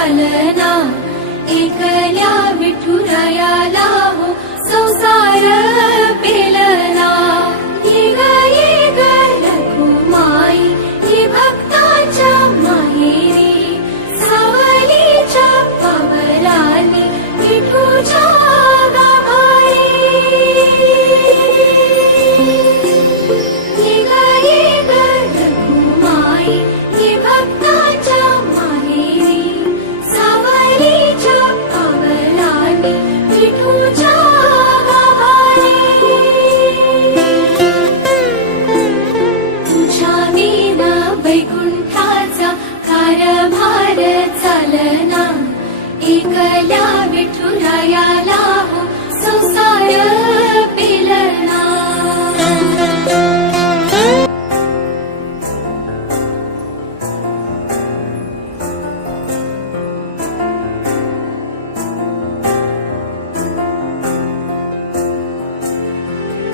चालना, एकल्या विठुरायाला हो संसार पेलना। ये ग रखुमाई ही भक्ताच्या माहेरी, सावलीच्या पावलांनी विठूच्या गाभारी। ये ग रखुमाई ही भक्ताच्या माहेरी, सावलीच्या पावलांनी विठूच्या गाभारी। तुझ्या विना वैकुंठाचा कारभार चालना, एकल्या विठुरायाला हो संसार पेलना।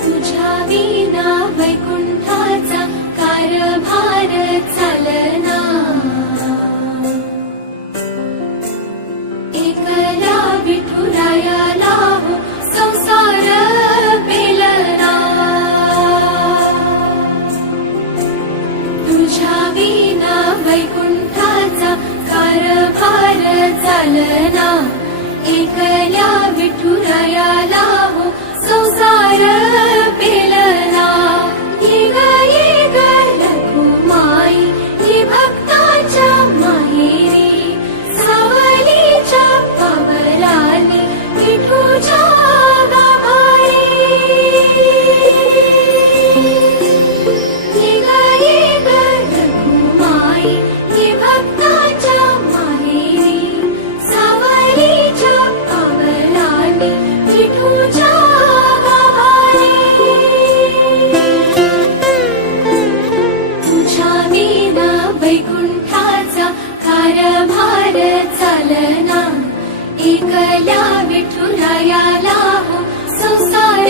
तुझ्या विना वैकुंठाचा कारभार चालना, एकल्या विठुरायाला हो संसार पेलना। तुझ्या विना वैकुंठाचा कारभार चालना, एकल्या विठुरायाला हो संसार पेलना। ये ग रखुमाई ही भक्ताच्या माहेरी, सावलीच्या पावलांनी विठूच्या गाभारी। ये ग रखुमाई ही भक्ताच्या माहेरी, सावलीच्या पावलांनी विठूच्या गाभारी। तुझ्या विना वैकुंठाचा कारभार चालना, एकल्या विठुरायाला हो संसार